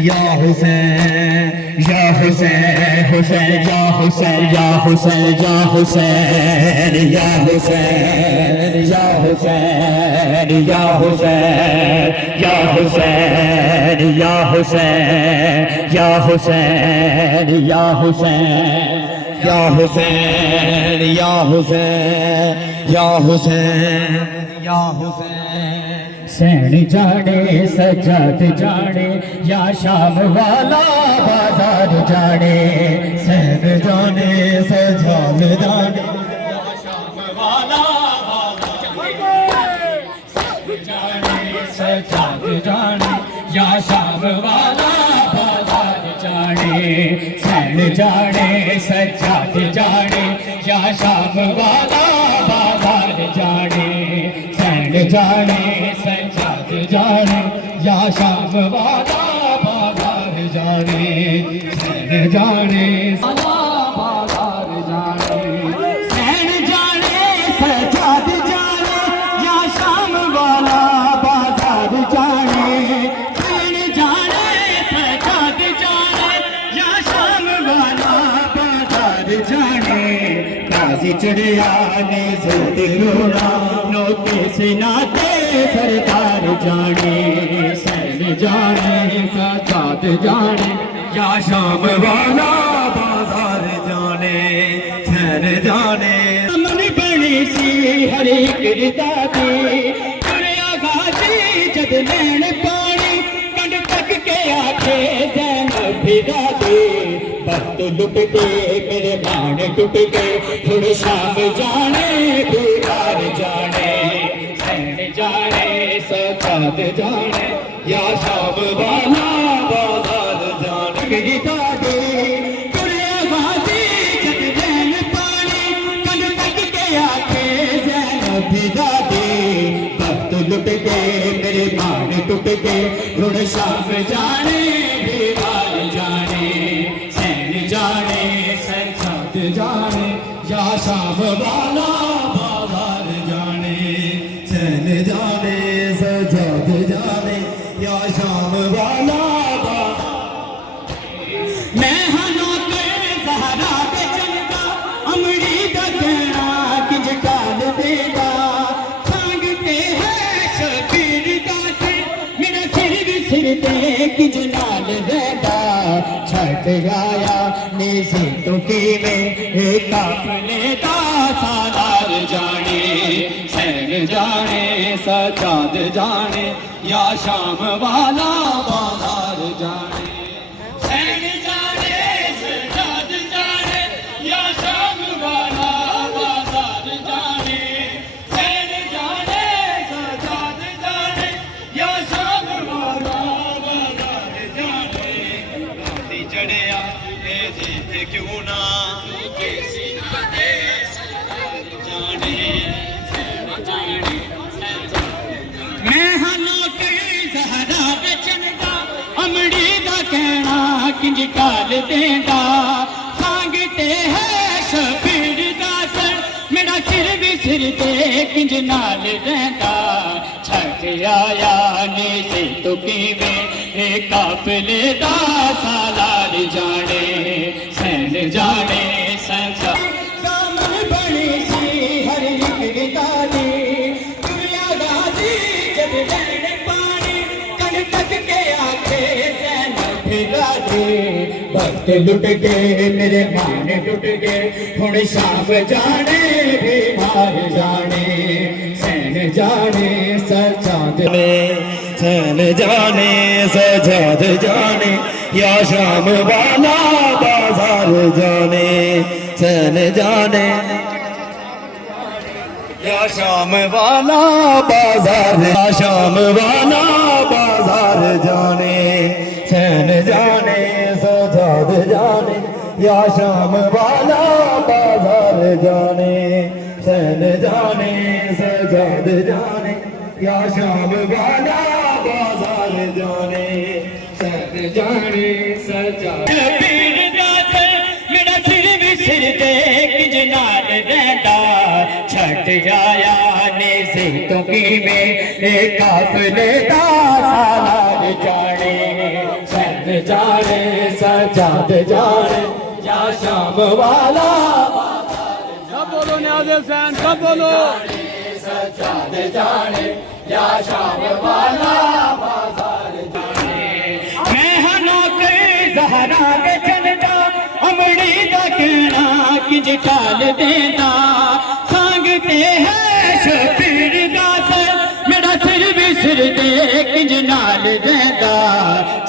या हुसैन या हुसैन हुसैन या हुसैन या हुसैन या हुसैन या हुसैन या हुसैन या हुसैन या हुसैन या हुसैन या हुसैन या हुसैन या हुसैन या हुसैन या हुसैन या हुसैन सैन जाने सजाद जाने या शाम वाला बाजार जाने सैन जाने सजाद जाने या शाम वाला बाजार जाने सजाद जाने या शाम वाला बाजार जाने सैन जाने सजाद जाने या शाम वाला बाजार जाने सैन जाने सजाद जाने या शाम वाला बाजार जाने सैन जाने बाजार जाने सैन जाने सजाद जाने या शाम वाला बाजार जाने सैन जाने सजाद जाने या शाम वाला बाजार जाने काजी चढ़िया ने ज़िद रोना नोके से नाते सरकार जाने सैन जाने सजाद जाने या शाम वाला बाजार जाने सैन जाने मन बनी सी हर एक दादी दुनिया गाजी जब नैन पानी कंड तक के आखे सैन फिदा दे वक्त लुट के मेरे मान टूट के थोड़े शाम जाने बेकार जाने सैन जाने सजाद जाने या शाम वाला बाजार जाने गीता दे दुनिया बाजी जग जैन पानी कल तक के आखे जैन फिदा दे वक्त लुट के मेरे मान टूट के थोड़े शाम जाने बेकार जाने सैन जाने सजाद जाने या शाम वाला बाजार जाने सैन जाने सजाद जाने या शाम वाला मैं हनो के सहारा पे चलता अमड़ी दा कहना किंज काल देगा सांगते हैं शबीर दास मेरा सिर भी सिर दे किंज नाल देगा छट आया निजी तो की में एक काफले दा सालार जाने सैन जाने सजाद जाने या शाम वाला बाजार जाने सैन जाने सजाद जाने या शाम वाला बाजार जाने सैन जाने सजाद जाने या शाम वाला बाजार जाने राती चढ़िया ये जीत क्यों ना किसी ना दे जाने सैन जाने मैं हलो कई जहरा बेचन दा अमड़ी दा कहना किंज काल देंदा सांगते है शबीर दास मेरा सिर भी सिर दे किंज नाल देंदा छट आया ने से तो कीवे ए काफले दा सालार जाने सैन जाने सजा सामन बनी सी हर एक दादी दुनिया गाजी जब नैन पानी कन तक के आखे सैन फिरा दे वक्त लुट के मेरे मान टूट के हुण शाम जाने बेमार जाने सैन जाने सजाद सैन जाने सजाद जाने या शाम वाला बाजार जाने सैन जाने या शाम वाला बाजार या शाम वाला बाजार जाने सैन जाने सजाद जाने या शाम वाला बाजार जाने सैन जाने सजाद जाने या शाम वाला बाजार जाने सैन जाने सजाद मेरा सिर भी सिर दे किंज नाल देंदा छट आया ने से तो की में काफले दा सालार जाने सैन जाने सजाद जाने या शाम वाला सब बोलो न्याज हुसैन, सब बोलो। सजाद जाने या शाम वाला बाजार जाने मैं हना के ज़हरा के चलदा अमड़ी दा कहना किंज टाल देंदा सांगते हैं शबीर दा सर मेरा सिर भी सिर दे किंज नाल देंदा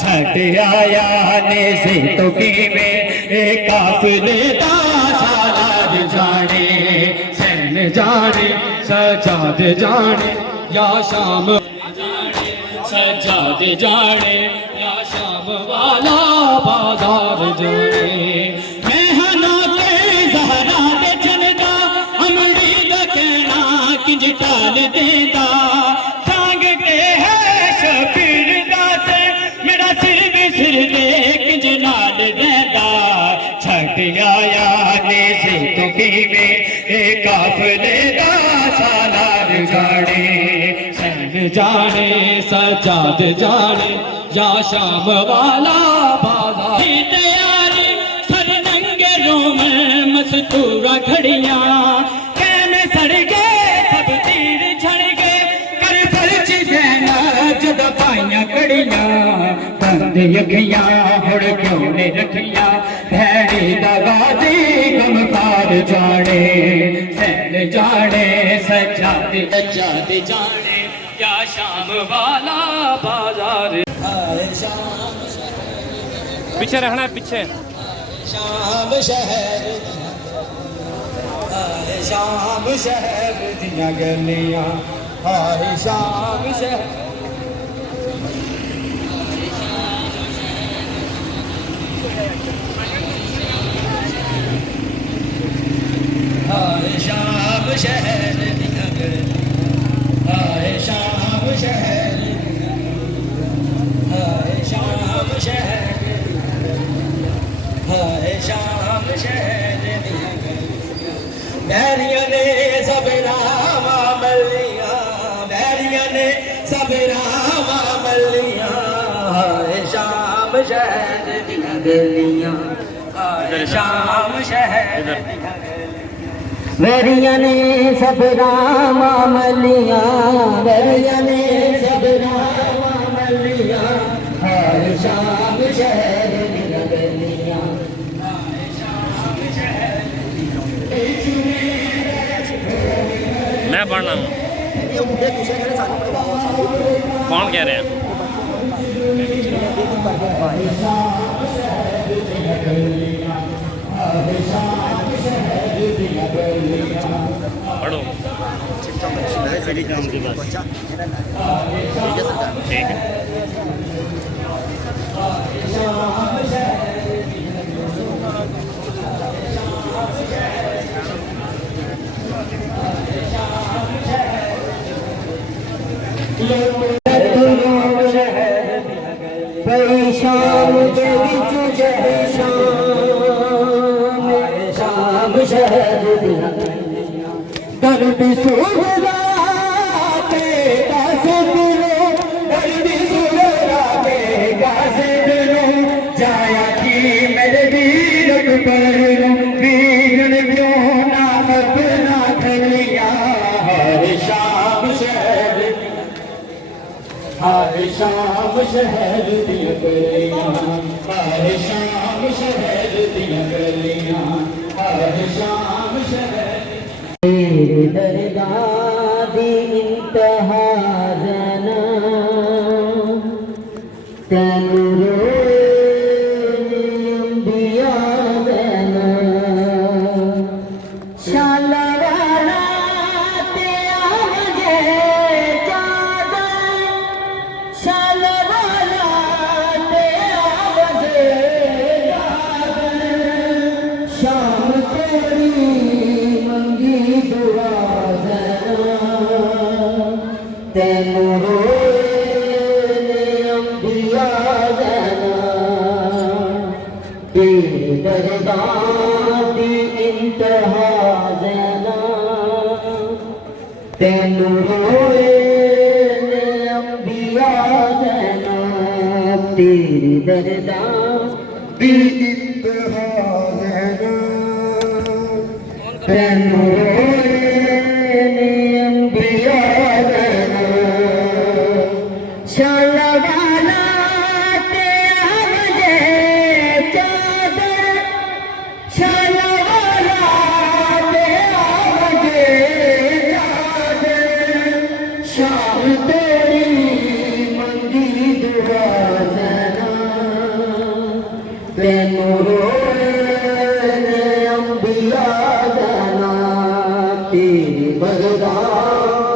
छट आया ने से तो किवें ए काफिले दा सालार जाने सैन जाने सजाद जाने या शाम जाने सजाद जाने या शाम वाला बाजार जाने मैं हना के ज़हरा दे चलदा अमड़ी दा कहना किंज टाल देंदा सांग के है शबीर दा से मेरा सिर भी सिर दे किंज नाल देंदा छट आया ने से तो किवें ए काफिले दा सालार जाने सैन जाने सजाद जाने या शाम वाला बाजार की तैयारी सर नंगे रोम मस्तूरा खड़ियां कैम सड़ गए सब तीर झड़ गए कर फर्ची जैना जद पाइयां कड़ियां बंद यखियां हुड़ क्यों ने रखियां भैरी दा गाजी गमकार जाने सैन जाने सजाद सजाद जाने या शाम वाला बाजार पीछे रखना है, पीछे। शाम शहर हाय शाम शहर दियां गलियां हाय शाम शहर हाय शाम शहर दियां गलियां हाय शाम शहर हाय शाम शहर हाय शाम शहर दियां गलियां बैरियां ने सब रामा मलियां बैरियां ने सब रामा मलियां हाय शाम शहर दियां गलियां हाय शाम शहर दियां बैरियां ने सब रामा मलियां बैरियां ने सब रामा मलियां हाय शाम शहर दियां गलियां हाय शाम शहर मैं पढ़ना हूँ। कौन कह रहे हैं? पढ़ो। ठीक है। शाम के बिच जय शाम शहर दियां दर्द सुहरा के कासे दिलो दर्द सुहरा के कासे दिलो जाया की मेरे वीर पर वीरन क्यों ना अपना खलिया हर शाम शहर हर शाम शहर दियां गलियां हर शाम शहर दियां गलियां हर शाम शहर तेरे दरगाह दी इंतहा ज़ना तैनू रोए अंबिया ज़ना शाला वाला ते आवजे चादर शाला वाला ते आवजे चादर शाम तेरी मंगी दुआ ज़रा तैनू रोए अंबिया ज़रा बेदरदां दी इंतहा ज़रा तैनू रोए अंबिया ज़रा तेरी दरदार भी इंतहा है ना अंबिया देना शाला वाला तेरा मुझे चादर शाला वाला तेरा मुझे चादर शाम तेरी मंगी दुआ देना अंबिया देना तेरी बरदार